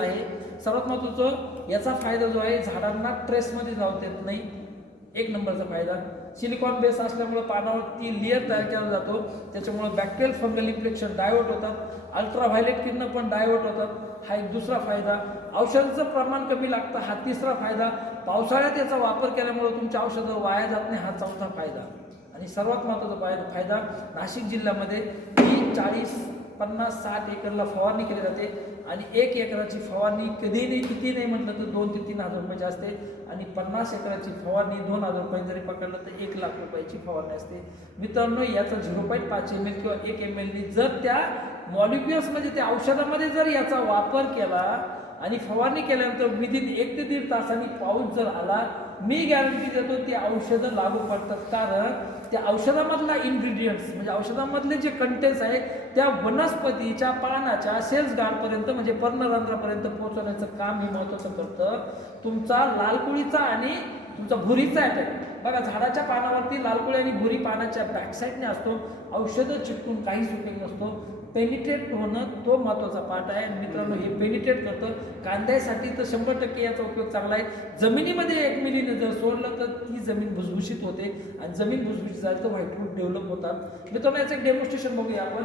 आहे. सर्वात महत्त्वाचं याचा फायदा जो आहे, झाडांना ट्रेसमध्ये जाऊ देत नाही, एक नंबरचा फायदा. सिलिकॉन बेस असल्यामुळे पानावरती लेअर तयार केला जातो, त्याच्यामुळे बॅक्टेरियल फंगल इन्फेक्शन डायवर्ट होतात, अल्ट्राव्हायलेट किरणं पण डायवर्ट होतात, हा एक दुसरा फायदा. औषधाचं प्रमाण कमी लागतं, हा तिसरा फायदा. पावसाळ्यात याचा वापर केल्यामुळे तुमच्या औषधं वाया जात नाही, हा चौथा फायदा. आणि सर्वात महत्त्वाचा फायदा, नाशिक जिल्ह्यामध्ये 40, 50, 60 एकरला फवारणी केली जाते आणि 1 एकराची फवारणी कधी नाही, किती नाही म्हटलं तर 2 ते 3 हजार रुपयाची असते. आणि 50 एकराची फवारणी 2,000 रुपये जरी पकडलं तर 1 लाख रुपयाची फवारणी असते. मित्रांनो, याचा 0.5 ml किंवा 1 ml जर त्या मॉलिक्युल्स म्हणजे त्या औषधामध्ये जर याचा वापर केला आणि फवारणी केल्यानंतर विदिन 1 ते 1.5 तासांनी पाऊस जर आला, मी गॅरंटी देतो ते औषधं लागू पडतात. कारण त्या औषधामधला इन्ग्रेडियंट्स म्हणजे औषधामधले जे कंटेंट्स आहे त्या वनस्पतीच्या पानाच्या सेल्स गार्डपर्यंत म्हणजे पर्णरंध्रापर्यंत पोहोचवण्याचं काम हे महत्त्वाचं करतं. तुमचा लालकुळीचा आणि तुमचा भुरीचा अटॅक बघा, झाडाच्या पानावरती लालकुळी आणि भुरी पानाच्या बॅकसाईडने असतो, औषधं चिटकून काहीच उपयोग नसतो. पेनिट्रेट होणं तो महत्त्वाचा पार्ट आहे. आणि मित्रांनो, हे पेनिट्रेट करतं. कांद्यासाठी तर 100% याचा उपयोग चांगला आहे. जमिनीमध्ये 1 मिलीने जर सोडलं तर ती जमीन भुसभुशीत होते आणि जमीन भुसभुशीत झाली तर व्हाईट रूट डेव्हलप होतात. मित्रांनो, याचं एक डेमॉन्स्ट्रेशन बघूया आपण.